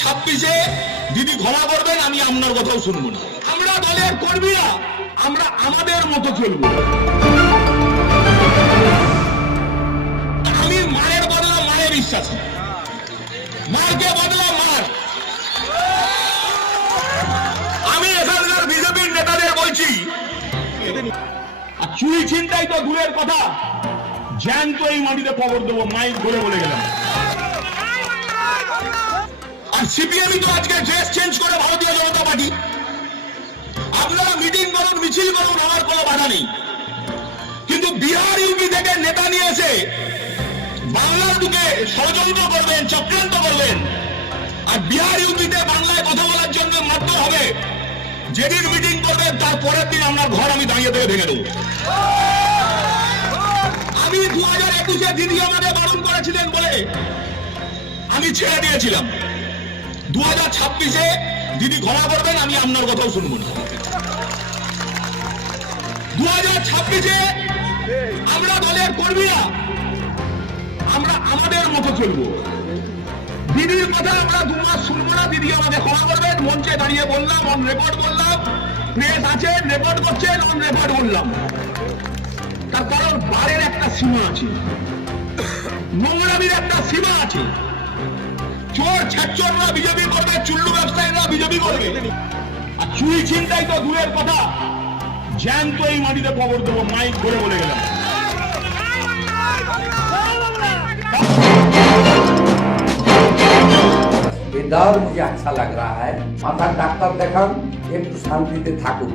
ছাব্বিশে দিদি ক্ষমা করবেন আমি আপনার কথাও শুনব না। আমরা দলের কর্মীরা আমরা আমাদের মতো চলবো আমি মায়ের বদলা মায়ের বিশ্বাসী। মারকে বদলা মার আমি এখানকার বিজেপির নেতাদের বলছি আর চুরি চিন্তাই তো দূরের কথা। জ্যান্ত এই মাটিতে খবর দেবো মাইক বলে বলে গেলাম। আর সিপিএমই তো আজকে ড্রেস চেঞ্জ করে ভারতীয় জনতা পার্টি। আপনারা মিটিং করুন, মিছিল করুন, আমার কোনো বাধা নেই। কিন্তু বিহার ইউপি থেকে নেতা নিয়ে এসে বাংলার বুকে ষড়যন্ত্র করবেন, চক্রান্ত করবেন। আর বিহার ইউপিতে বাংলায় কথা বলার জন্য মাত্র হবে। যেদিন মিটিং করবেন, তার পরের দিন আপনার ঘর আমি দাঁড়িয়ে থেকে ভেঙে দেবো। আমি দু হাজার একুশে দিদি আমাদের বারণ করেছিলেন বলে আমি ছেড়ে দিয়েছিলাম। দু হাজার ছাব্বিশে দিদি ক্ষমা করবেন, আমি আপনার কথাও শুনব না। দু হাজার ছাব্বিশে আমরা দলের কর্মীরা, আমরা আমাদের মতো চলবো। দিদির কথা আমরা দু মাস শুনব না, দিদি আমাদের ক্ষমা করবেন, মঞ্চে দাঁড়িয়ে বললাম অন রেকর্ড বললাম প্রেস আছে রেকর্ড করছেন অন রেকর্ড বললাম। তার কারণ বারের একটা সীমা আছে। নোংরামির একটা সীমা ব্যাগ বিজেপি করবে, চুল্লু ব্যবসায়ীরা বিজেপি করবে। আর চুরি চিন্তাই তো দূরের কথা। জ্যান্ত এই মাটিতে খবর দেবো, মাইক করে বলে গেলাম। বিদ্যার মুঝে আচ্ছা লাগ রা হ্যাঁ মাথার ডাক্তার দেখান একটু শান্তিতে থাকুন